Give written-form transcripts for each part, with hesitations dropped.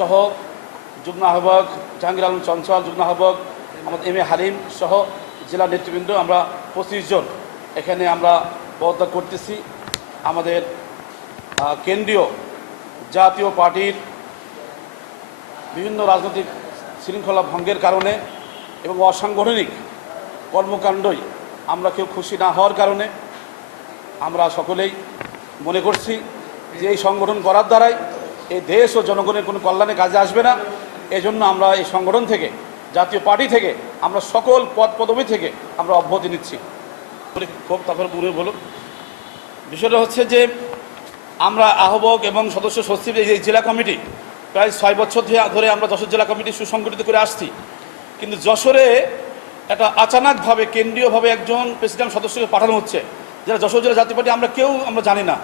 সহ যুগ্ম আহ্বায়ক জাহাঙ্গীর আলম চঞ্চল, যুগ্ম আহ্বায়ক আমাদের এম এ হালিম সহ জেলা নেতৃবৃন্দ আমরা 25 জন এখানে আমরা পদত্যাগ করতেছি। আমাদের কেন্দ্রীয় জাতীয় পার্টির বিভিন্ন রাজনৈতিক শৃঙ্খলা ভঙ্গের কারণে এবং অসাংগঠনিক কর্মকাণ্ডই আমরা কেউ খুশি না হওয়ার কারণে আমরা সকলেই মনে করছি যে এই সংগঠন করার দ্বারাই এই দেশ ও জনগণের কোনো কল্যাণে কাজে আসবে না। এজন্য আমরা এই সংগঠন থেকে, জাতীয় পার্টি থেকে, আমরা সকল পদ পদবি থেকে আমরা অব্যাহতি নিচ্ছি। খুব তারপর পুরো বলুন। বিষয়টা হচ্ছে যে আমরা আহ্বায়ক এবং সদস্য সচিব এই জেলা কমিটি প্রায় 6 বছর ধরে আমরা যশোর জেলা কমিটি সুসংগঠিত করে আসছি। কিন্তু যশোরে একটা আচানকভাবে কেন্দ্রীয়ভাবে একজন প্রেসিডেন্ট সদস্যকে পাঠানো হচ্ছে, যারা যশোর জেলা জাতীয় পার্টি আমরা জানি না,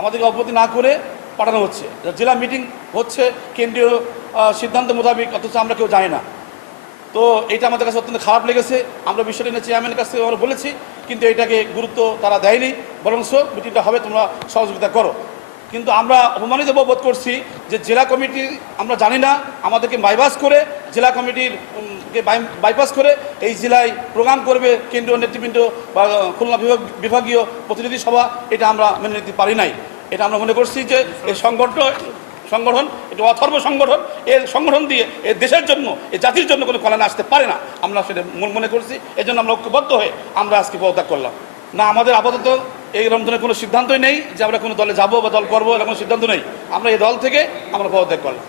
আমাদেরকে অবগতি না করে পাঠানো হচ্ছে। জেলা মিটিং হচ্ছে কেন্দ্রীয় সিদ্ধান্ত মোতাবেক, অথচ আমরা কেউ জানি না। তো এটা আমাদের কাছে অত্যন্ত খারাপ লেগেছে। আমরা বিষয়টা নিয়ে চেয়ারম্যানের কাছে আমরা বলেছি, কিন্তু এটাকে গুরুত্ব তারা দেয়নি, বরঞ্চ মিটিংটা হবে তোমরা সহযোগিতা করো। কিন্তু আমরা অপমানিত বোধ করছি যে জেলা কমিটি আমরা জানি না, আমাদেরকে বাইপাস করে, জেলা কমিটির বাইপাস করে এই জেলায় প্রোগ্রাম করবে কেন্দ্রীয় নেতৃবৃন্দ বা খুলনা বিভাগীয় প্রতিনিধি সভা, এটা আমরা মেনে নিতে পারি নাই। এটা আমরা মনে করছি যে এই সংগঠন এটা অথর্ব সংগঠন, এর সংগঠন দিয়ে এই দেশের জন্য, এই জাতির জন্য কোনো কল্যাণ আসতে পারে না, আমরা সেটা মনে করছি। এই জন্য আমরা ঐক্যবদ্ধ হয়ে আমরা আজকে পদত্যাগ করলাম। না, আমাদের আপাতত এইরকম ধরনের কোনো সিদ্ধান্তই নেই যে আমরা কোনো দলে যাবো বা দল করবো, এরকম সিদ্ধান্ত নেই। আমরা এই দল থেকে আমরা পদত্যাগ করলাম।